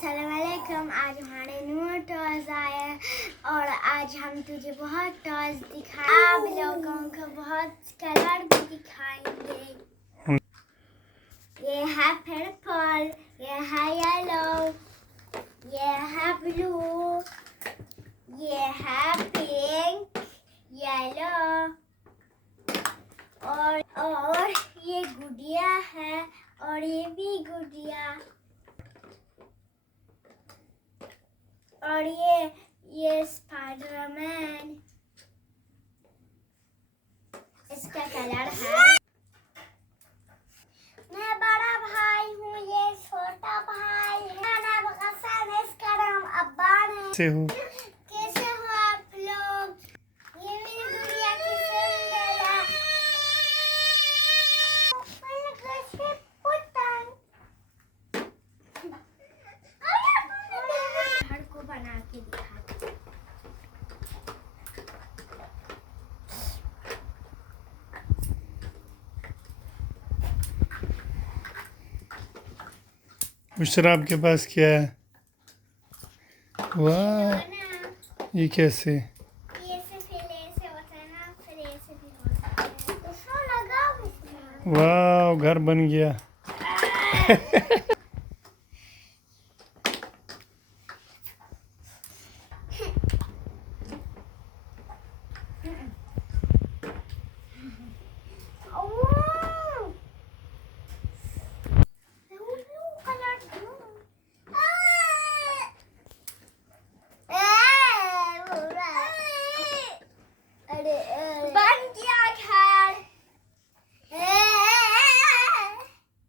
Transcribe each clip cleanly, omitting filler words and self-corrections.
अस्सलाम वालेकुम। आज हमारे न्यू टॉयज आए हैं और आज हम तुझे बहुत टॉयज दिखाएंगे। आप लोगों को बहुत कलर भी दिखाएंगे। ये है पर्पल, ये है येलो, ये है ब्लू, ये है पिंक, येलो और ये गुड़िया है और ये भी गुड़िया और ये स्पाइडरमैन, इसका कलर है। मैं बड़ा भाई हूँ, ये छोटा भाई है। मेरा नाम हसन है, इसका नाम अब्बान है। कैसे हो आप लोग? ये मेरी गुड़िया की सिंड्रेला। घर को बना के दिखा। बुशरा आपके पास क्या है? वाह, ये कैसे? वाह, घर बन गया।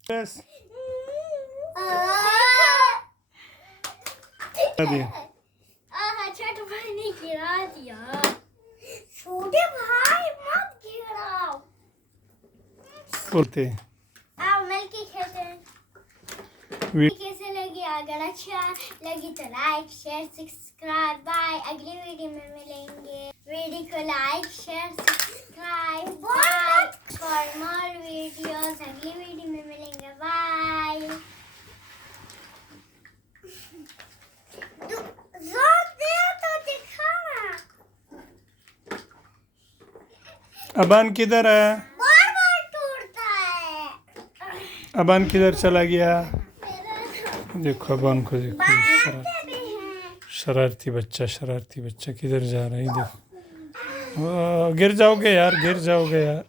बस छोटे भाई ने गिरा दिया। छोटे भाई मत गिराओ। बोलते आओ मिलके खेलते हैं। कैसे लगी? अगर अच्छा लगी तो लाइक शेयर सब्सक्राइब। बाय, अगली वीडियो में मिलेंगे। वीडियो को like share subscribe bye for more videos. अगली वीडियो में मिलेंगे। बाय। जोर दे तो दिखाना। अबान किधर है? बार बार टूटता है। अबान किधर चला गया? देखो अबान को, देखो शरारती बच्चा किधर जा रहा है। देखो, गिर जाओगे यार, गिर जाओगे यार।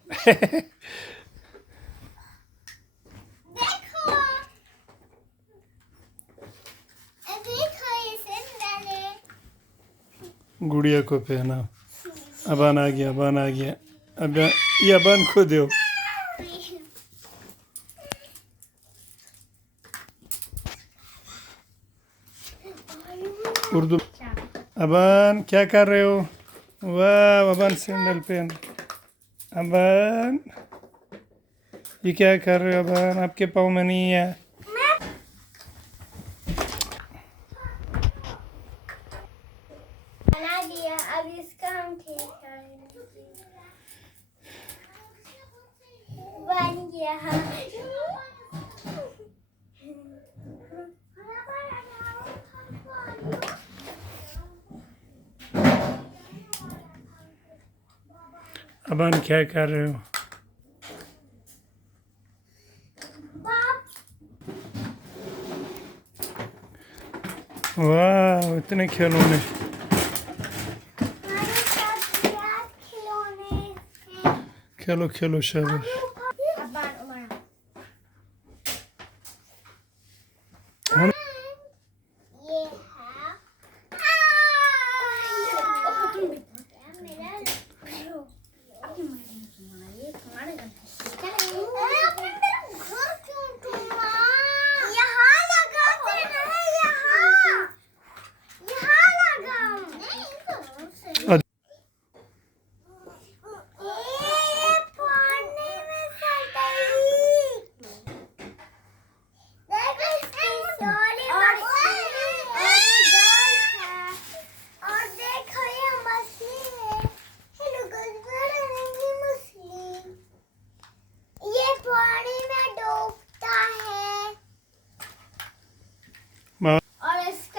देखो ये सिंड्रेला। गुड़िया को पहना। अबान आ गया। अब ये अबान को दो। उर्दू। अबान क्या कर रहे हो? वाह, अबान सैंडल पहन। अबान ये क्या कर रहे हो? अबान आपके पाँव में नहीं है। बना दिया, अब इसका हम ठीक करेंगे। बन गया। अबान क्या कर रहे हो? वाह, इतने खिलौने। खेलो शाबाश।